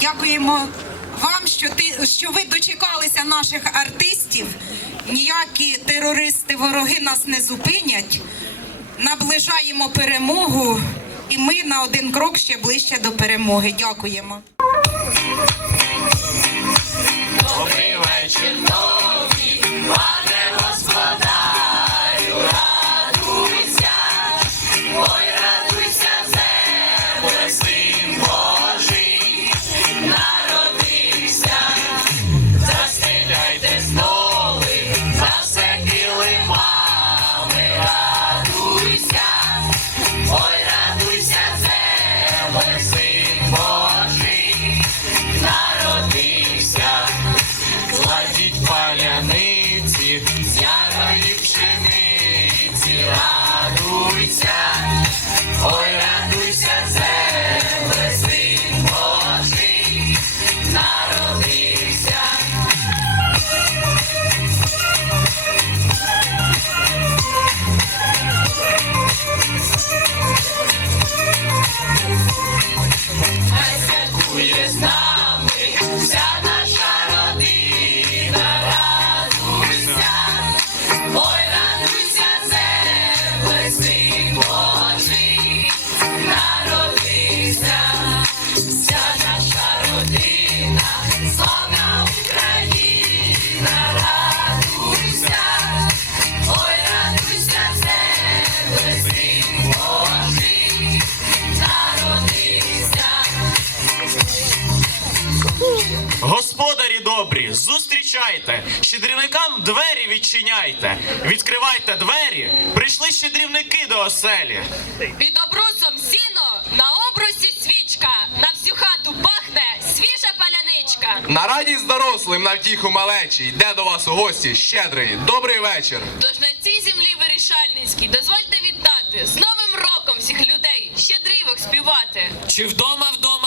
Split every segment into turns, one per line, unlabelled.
дякуємо вам, що ти що ви дочекалися наших артистів. Ніякі терористи, вороги нас не зупинять. Наближаємо перемогу, і ми на один крок ще ближче до перемоги. Дякуємо.
Зустрічайте, щедрівникам двері відчиняйте. Відкривайте двері, прийшли щедрівники до оселі.
Під обрусом сіно, на обрусі свічка, на всю хату пахне свіжа паляничка.
На радість дорослим на втіху малечі йде до вас у гості щедрий. Добрий вечір.
Тож на цій землі вирішальницькій дозвольте вітати з Новим роком всіх людей, щедрівок співати.
Чи вдома вдома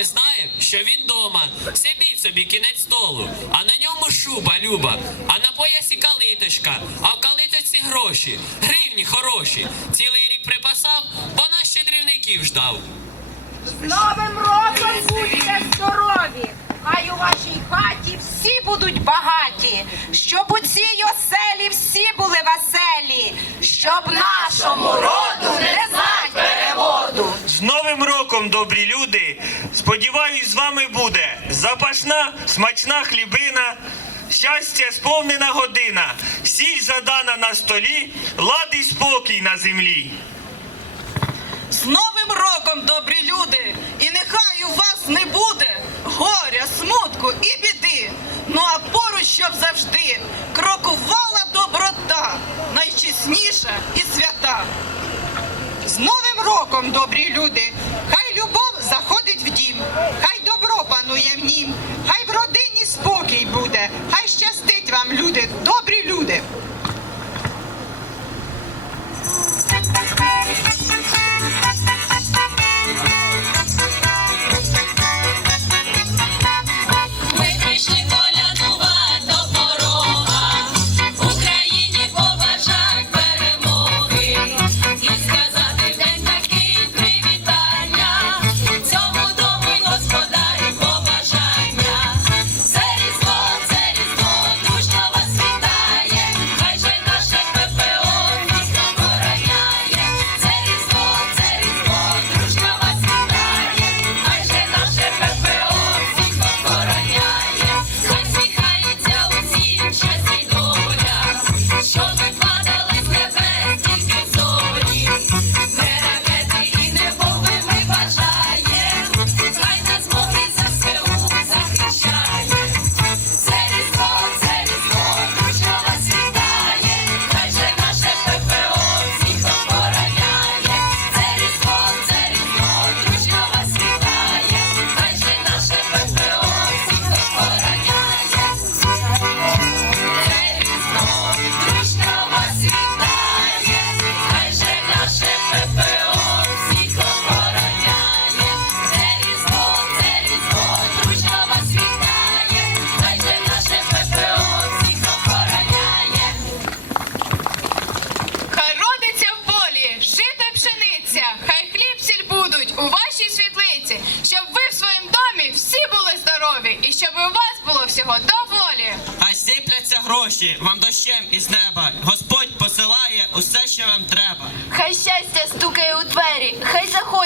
ми знаємо, що він дома. Сидить собі кінець столу, а на ньому шуба люба, а на поясі калиточка, а в калиточці гроші, гривні хороші. Цілий рік припасав, бо на щедрівників ждав.
З Новим роком будьте здорові! Хай у вашій хаті всі будуть багаті, щоб у цій оселі всі були веселі, щоб нашому роду не переводу.
З Новим роком, добрі люди! Сподіваюсь, з вами буде запашна, смачна хлібина, щастя, сповнена година, сіль задана на столі, лад і спокій на землі.
З Новим роком, добрі люди! І нехай у вас не буде горя, смутку і біди. Ну а поруч, щоб завжди крокувала доброта, найчесніша і свята.
З Новим роком, добрі люди! Хай любов заходить в дім, хай добро панує в нім, хай в родині спокій буде, хай щастить вам, люди!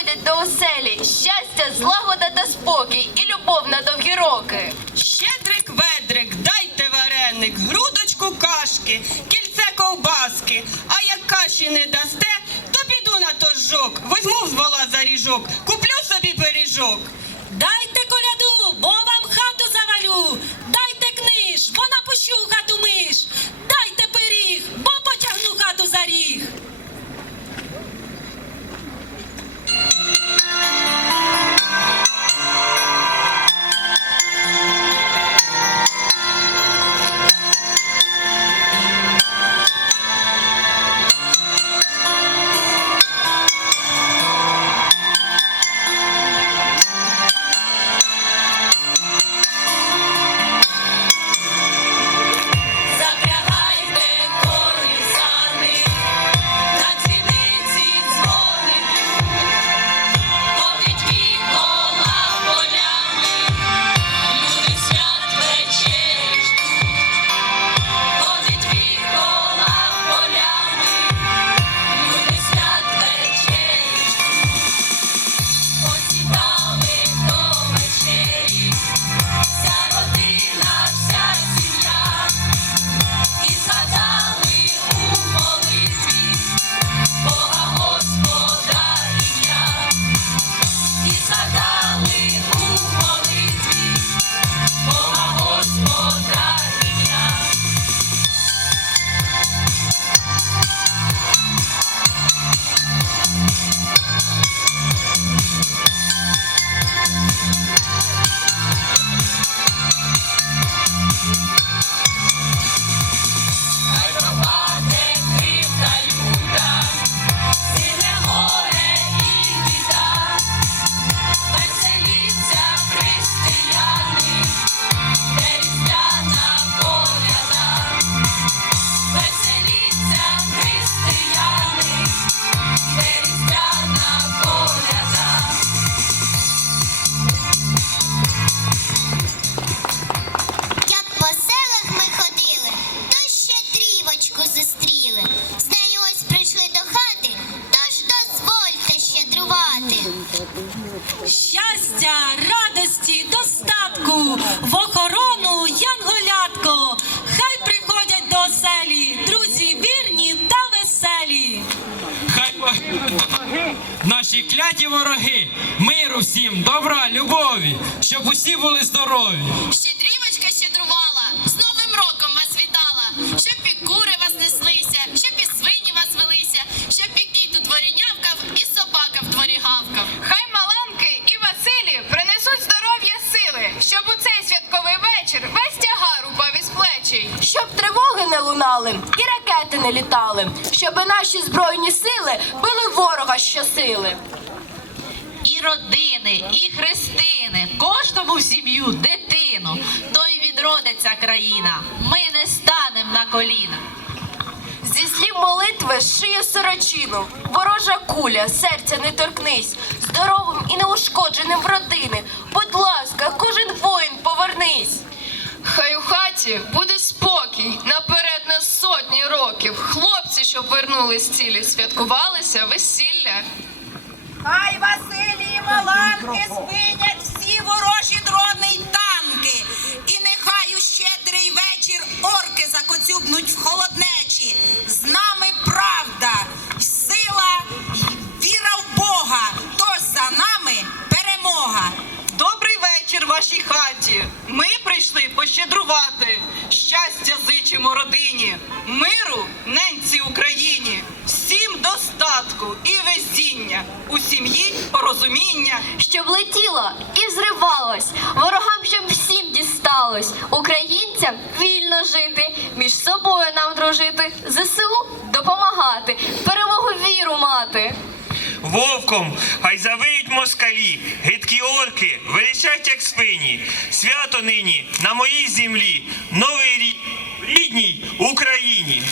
Хай заходять до оселі. Щастя, злагода та спокій і любов на довгі роки.
Щедрик ведрик, дайте вареник, грудочку кашки, кільце ковбаски. А як каші не дасте, то піду на торжок, возьму з вола за ріжок,
щоб усі були здорові.
Щедрівочка щедрувала, з Новим роком вас вітала, щоб і кури вас неслися, щоб і свині вас велися, щоб і кіт у дворі нявкав, і собака в дворі гавкав.
Хай Маланки і Василі принесуть здоров'я сили, щоб у цей святковий вечір весь тягар упав із плечей.
Щоб тривоги не лунали і ракети не літали, щоб наші збройні сили били ворога щосили.
Родини, і хрестини, кожному в сім'ю дитину, то й відродиться країна. Ми не станем на коліна.
Зі слів молитви шиє сорочину, ворожа куля, серця не торкнись, здоровим і неушкодженим в родини. Будь ласка, кожен воїн повернись.
Хай у хаті буде спокій наперед на сотні років. Хлопці, щоб вернулись цілі, святкувалися весілля.
Маланки
порозуміння.
Щоб летіло і взривалось, ворогам щоб всім дісталось, українцям вільно жити, між собою нам дружити, ЗСУ допомагати, перемогу віру мати.
Вовком, хай завиють москалі, гидкі орки, величать як свині. Свято нині на моїй землі, новий рік в рідній Україні.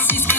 Francisco.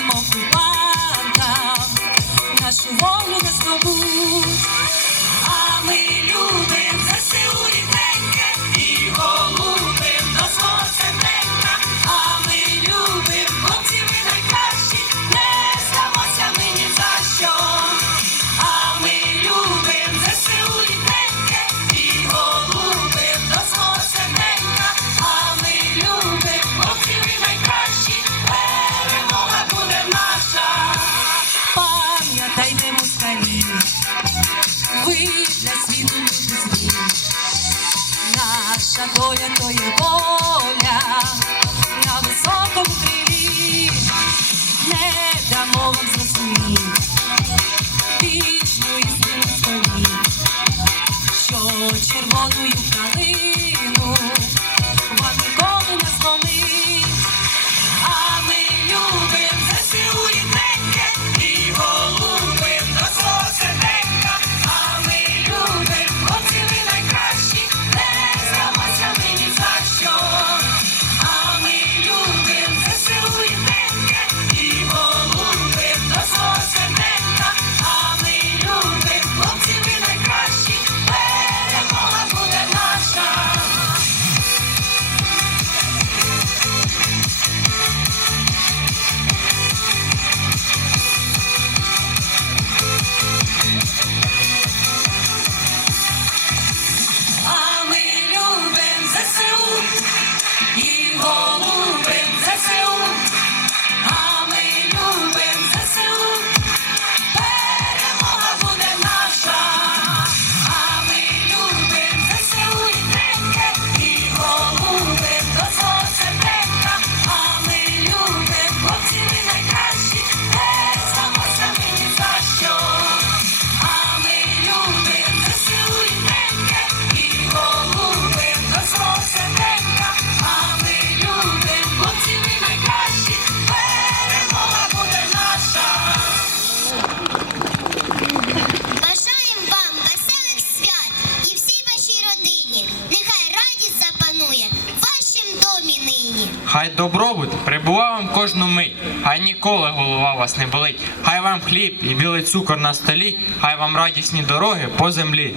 Ніколи
голова вас не болить. Хай вам хліб і білий цукор на столі, хай вам радісні дороги по землі.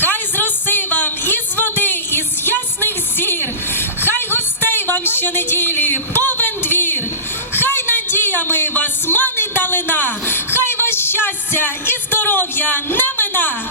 Хай з роси вам із води, із ясних зір, хай гостей вам щонеділі повен двір, хай надіями вас манить далина, хай вас щастя і здоров'я не мина.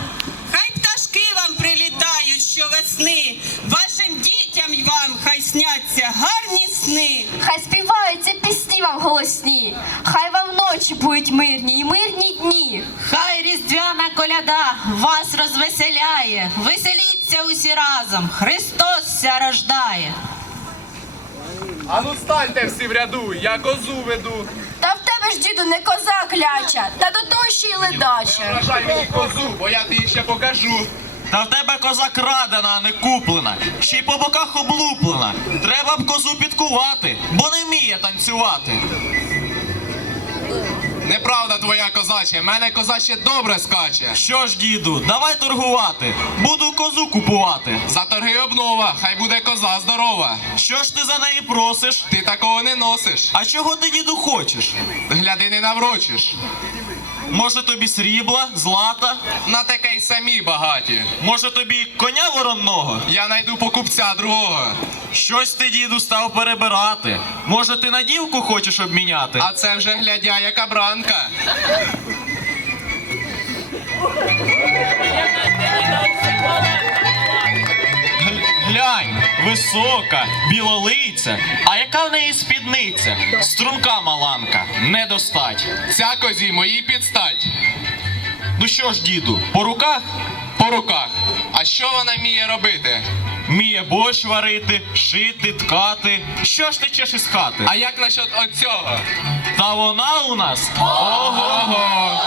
Хай пташки вам прилітають щовесни, вашим дітям вам хай сняться гарні сни.
Хай співаються вам голосні, хай вам ночі будуть мирні і мирні дні.
Хай різдвяна коляда вас розвеселяє. Веселіться усі разом. Христос ся рождає.
Ану станьте всі в ряду, я козу веду.
Та в тебе ж, діду, не коза кляча, та до того ще й ледача.
Вражай мені козу, бо я тобі ще покажу.
Та в тебе коза крадена, а не куплена, ще й по боках облуплена. Треба б козу підкувати, бо не вміє танцювати.
Неправда твоя козаче, мене коза ще добре скаче.
Що ж, діду, давай торгувати. Буду козу купувати.
За торги обнова, хай буде коза здорова.
Що ж ти за неї просиш?
Ти такого не носиш.
А чого ти, діду, хочеш?
Гляди, не наврочиш.
Може тобі срібла, злата?
На таке й самі багаті.
Може тобі коня воронного?
Я найду покупця другого.
Щось ти, діду, став перебирати. Може, ти на дівку хочеш обміняти?
А це вже глядя, яка бранка.
Глянь, висока, білолиця. А яка в неї спідниця? Струнка маланка, не достать.
Ця козі моїй підстать.
Ну що ж, діду, по руках
По руках. А що вона вміє робити?
Вміє борщ варити, шити, ткати. Що ж течеш із хати?
А як насчет оцього?
Та вона у нас ого-го.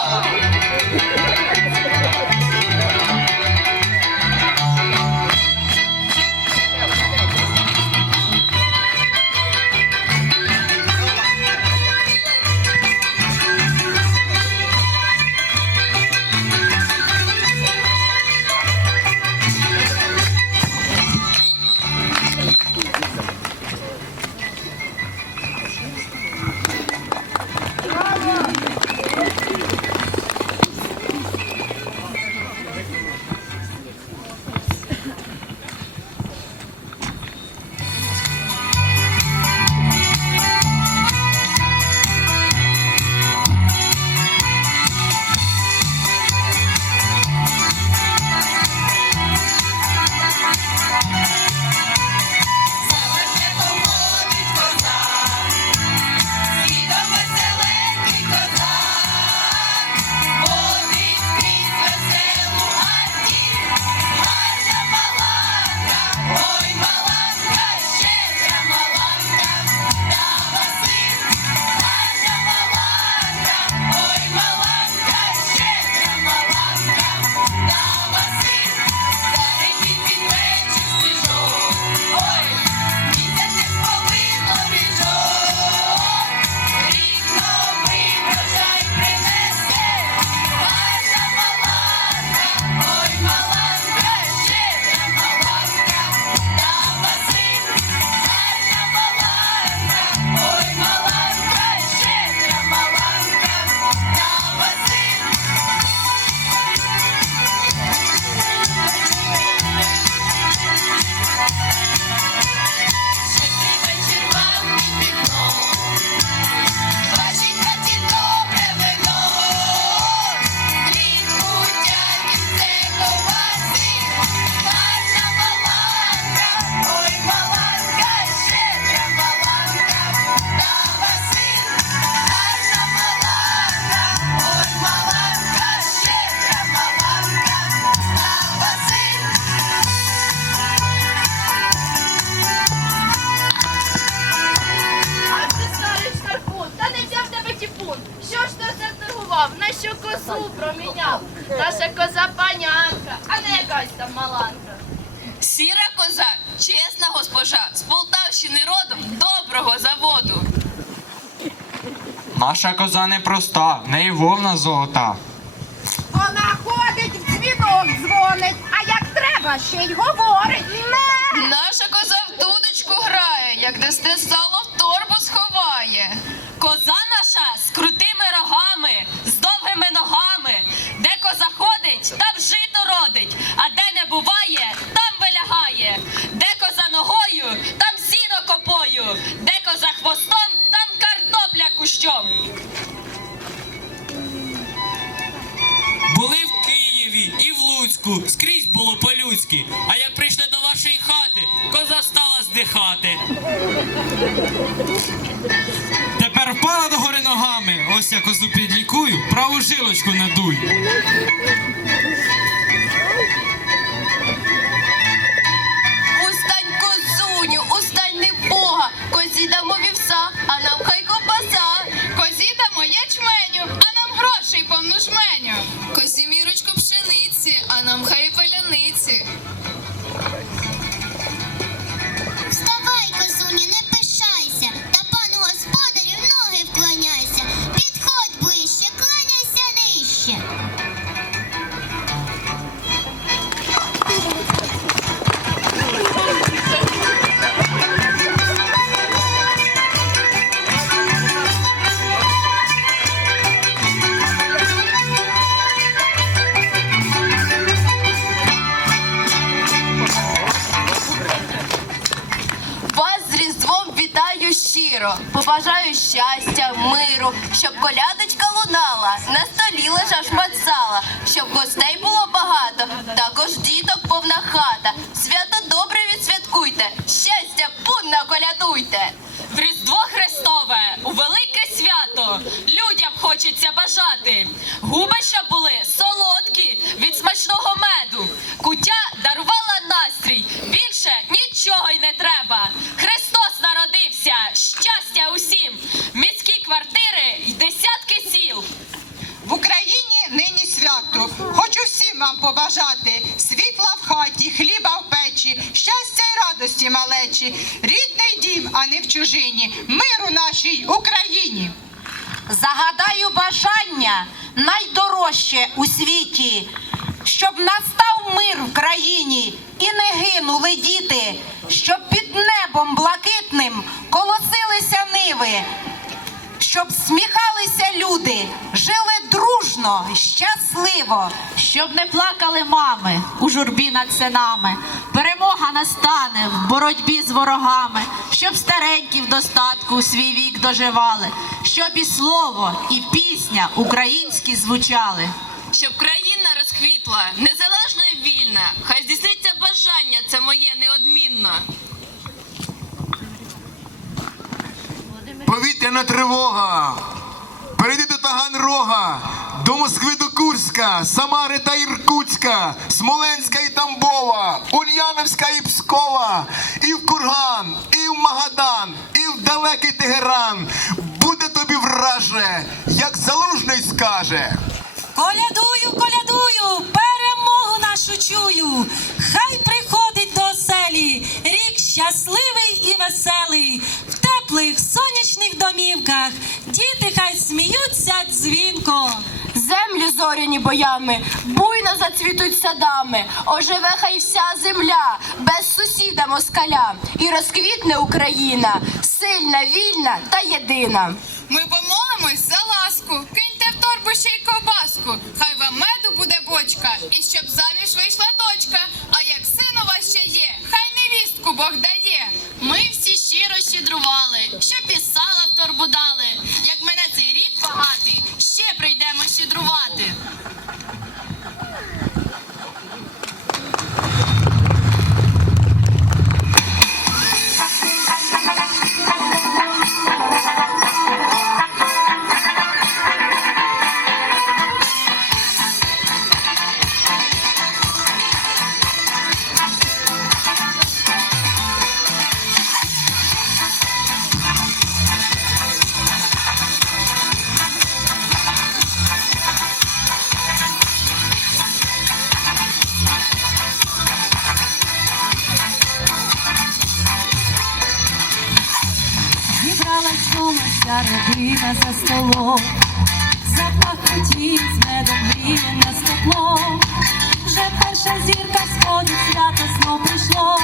Наша коза
непроста, в неї вовна золота.
Стала.
Тепер впала до гори ногами. Ось я козу підлікую, праву жилочку надую.
Устань козуню, устань не Бога, козі дамо
найдорожче у світі, щоб настав мир в країні і не гинули діти, щоб під небом блакитним колосилися ниви, щоб сміхалися люди, жили дружно, щасливо.
Щоб не плакали мами у журбі над синами, перемога настане в боротьбі з ворогами, щоб старенькі в достатку свій вік доживали, щоб і слово, і пісня українські звучали.
Щоб країна розквітла, незалежно і вільна, хай здійсниться бажання, це моє неодмінно.
Повітряна тривога. Перейди до Таганрога, до Москви до Курська, Самари та Іркутська, Смоленська і Тамбова, Ульяновська і Пскова, і в Курган, і в Магадан, і в далекий Тегеран. Буде тобі враже, як залужний скаже.
Колядую, колядую, перемогу нашу чую. Хай приходить до оселі рік щасливий і веселий. В теплих сонячних домівках діти хай сміються дзвінко.
Землю зоряні боями, буйно зацвітуть садами, оживе хай вся земля, без сусіда москаля, і розквітне Україна, сильна, вільна та єдина.
Ми помолимось за ласку, киньте в торбу ще й ковбаску. Хай вам меду буде бочка, і щоб заміж вийшла дочка. А як син у вас ще є, хай невістку Бог дає.
Щедрували, що пісала в торбу
родина за столом, запах кутів з медом гріє на стекло. Вже перша зірка сходить, свято знов прийшло.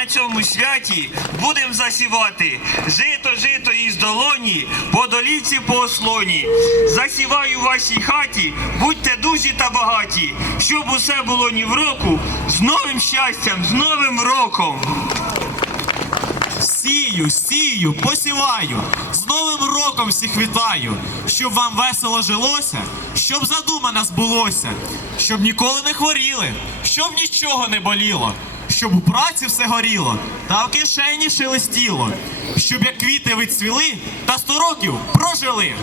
На цьому святі будемо засівати жито, жито із долоні, по доліці по ослоні. Засіваю в вашій хаті, будьте дужі та багаті, щоб усе було ні в року, з новим щастям, з новим роком.
Сію, сію, посіваю, з Новим роком всіх вітаю, щоб вам весело жилося, щоб задумане збулося, щоб ніколи не хворіли, щоб нічого не боліло, щоб у праці все горіло, та в кишені шелестіло, щоб як квіти вицвіли та сто років прожили.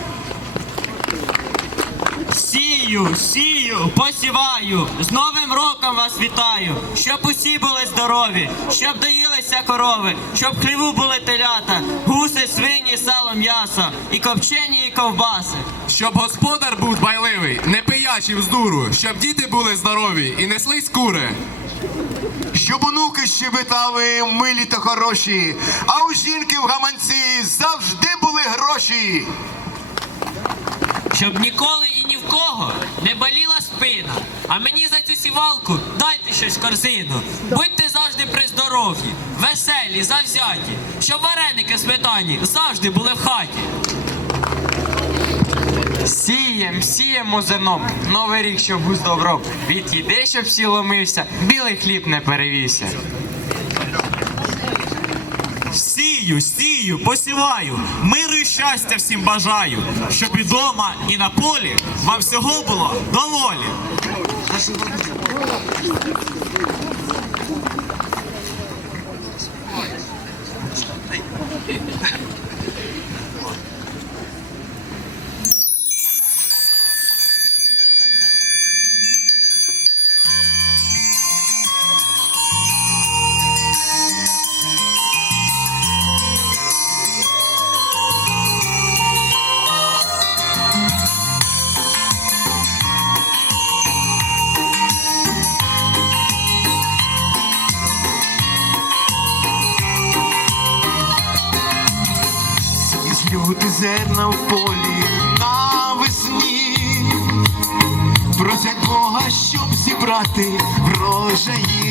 Сію, сію, посіваю, з Новим роком вас вітаю, щоб усі були здорові, щоб доїлися корови, щоб хліву були телята, гуси, свині, сало, м'ясо, і копчені, і ковбаси.
Щоб господар був дбайливий, не пиячий вздуру, щоб діти були здорові і несли скури.
Щоб онуки щебетали милі та хороші, а у жінки в гаманці завжди були гроші.
Щоб ніколи і ні в кого не боліла спина. А мені за цю сівалку дайте щось в корзину. Будьте завжди при здоров'ї, веселі, завзяті, щоб вареники сметані завжди були в хаті.
Сієм, сіємо зерном, новий рік, щоб був добром. Відійди, щоб всі ломився, білий хліб не перевівся.
Сію, сію, посіваю, миру і щастя всім бажаю, щоб і дома, і на полі вам всього було доволі.
say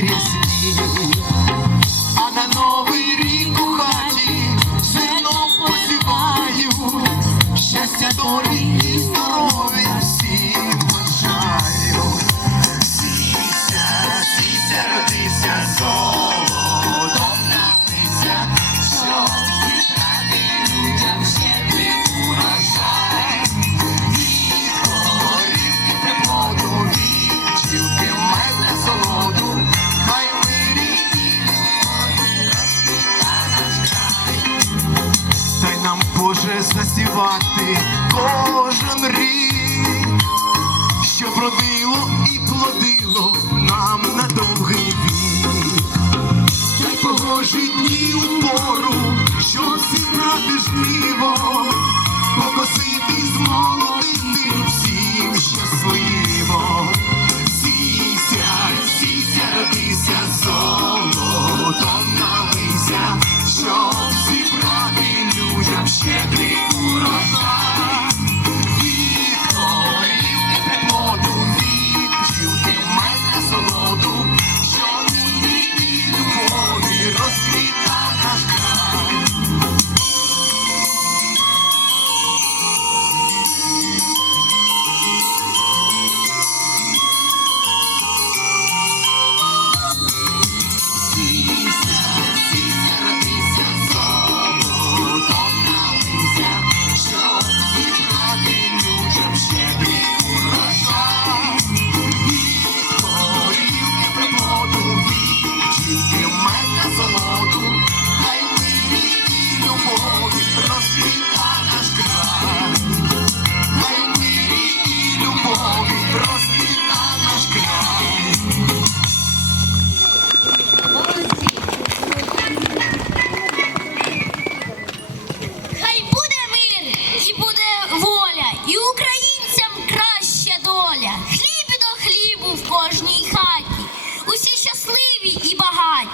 кожній хаті. Усі щасливі і багаті.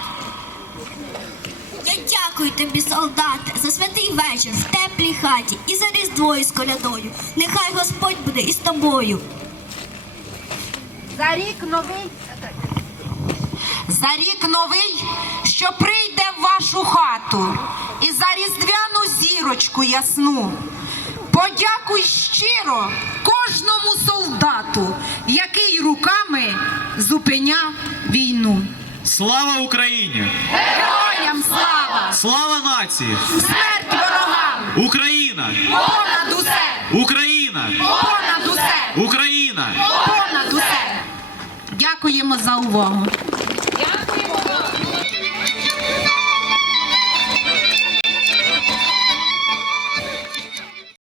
Я дякую тобі,
солдати, за святий вечір в теплій хаті і за різдво із колядою. Нехай Господь буде із тобою.
За рік новий. За рік новий, що прийде в вашу хату, і за різдвяну зірочку ясну. Подякуй щиро кожному солдату, який руками зупиняв війну.
Слава Україні!
Героям слава!
Слава нації!
Смерть ворогам!
Україна!
Понад усе!
Україна!
Понад усе!
Україна!
Понад усе! Дякуємо за увагу.